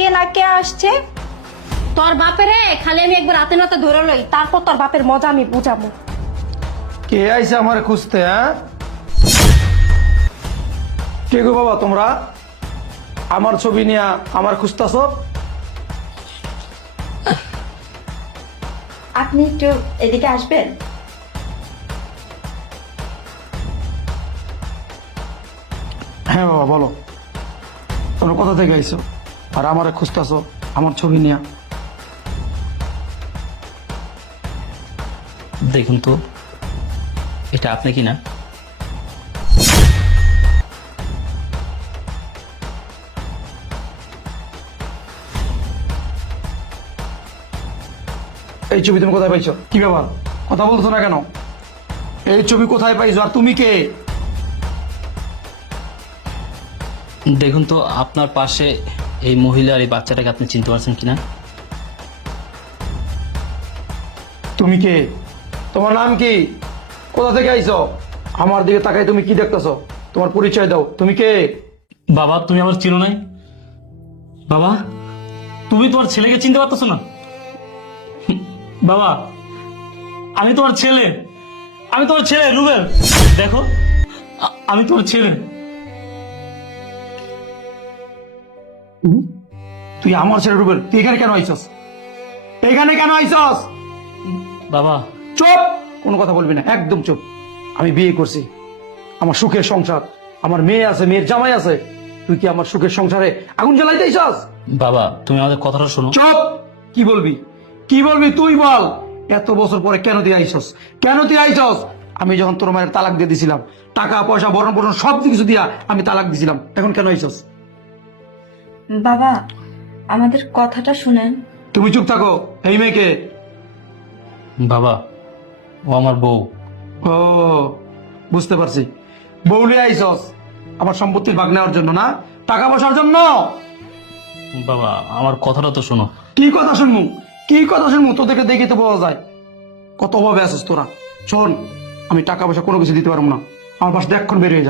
কে না কে আসছে? তোর বাপেরে খালি আমি একবার হাতে নাতে ধরে লই, তারপর তোর বাপের মজা আমি বুঝাবো। কে আইছে আমার খুঁজতে? হ্যাঁ, কে গো বাবা তোমরা? আমার ছবি নিয়ে আমার খুঁজতাছ? আপনি একটু এদিকে আসবেন? হ্যাঁ বাবা বলো, তোমরা কোথা থেকে আইছো আর আমারে খুঁজতাছ আমার ছবি নিয়ে? দেখুন তো, এটা আপনি কি না? এই ছবি তুমি কোথায় পাইছো? কি ব্যাপার, কথা বলছো না কেন? এই ছবি কোথায় পাইছো আর তুমি কে? দেখুন তো, আপনার পাশে এই মহিলা আর এই বাচ্চাটাকে আপনি চিনতে পারছেন কিনা? তুমি কে? তোমার নাম কি? কোথা থেকে আইছো? আমার দিকে তাকাই তুমি কি দেখতেছো? তোমার পরিচয় দাও, তুমি কে? বাবা, তুমি আমার চিনো নাই? বাবা, তুমি তোমার ছেলেকে চিনতে পারতেছো না? বাবা, আমি তোমার ছেলে, আমি তোমার ছেলে রুবেল। দেখো, আমি তোমার ছেলে। তুই আমার ছেলে রুবেল, তুই এখানে কেন আইছস? এখানে কেন আইছস? বাবা, চুপ, কোনো কথা বলবি না, একদম চুপ। আমি বিয়ে করছি, আমার সুখের সংসার, আমার মেয়ে আছে, মেয়ের জামাই আছে। তুই কি আমার সুখের সংসারে আগুন জ্বালাইতে আইছস? বাবা, তুমি আমাদের কথাটা শোনো। চুপ, কি বলবি? কি বলবি তুই বল। এত বছর পরে কেন তুই আইছস? কেন তুই আইছস? আমি যখন তোর মায়ের তালাক দিয়ে দিছিলাম, টাকা পয়সা বরণ বরণ সব কিছু দিয়া আমি তালাক দিছিলাম, এখন কেন আইছস? বাবা, আমাদের কথাটা শুনেন। তুমি চুপ থাকো। এই মেয়েকে? বাবা, ও আমার বউ। ও, বুঝতে পারছি, বউলে আইছস আমার সম্পত্তির ভাগ নেওয়ার জন্য না, টাকা পয়সার জন্য? বাবা, আমার কথাটা তো শোনো। কি কথা শুনবো? কি কথা শুনবো? তোদেরকে দেখে তো বোঝা যায় কত অভাবে আছিস তোরা। শোন, আমি টাকা পয়সা কোনো কিছু দিতে পারবো না, আমার পাশে দেখক্ষণ বেরিয়ে যা।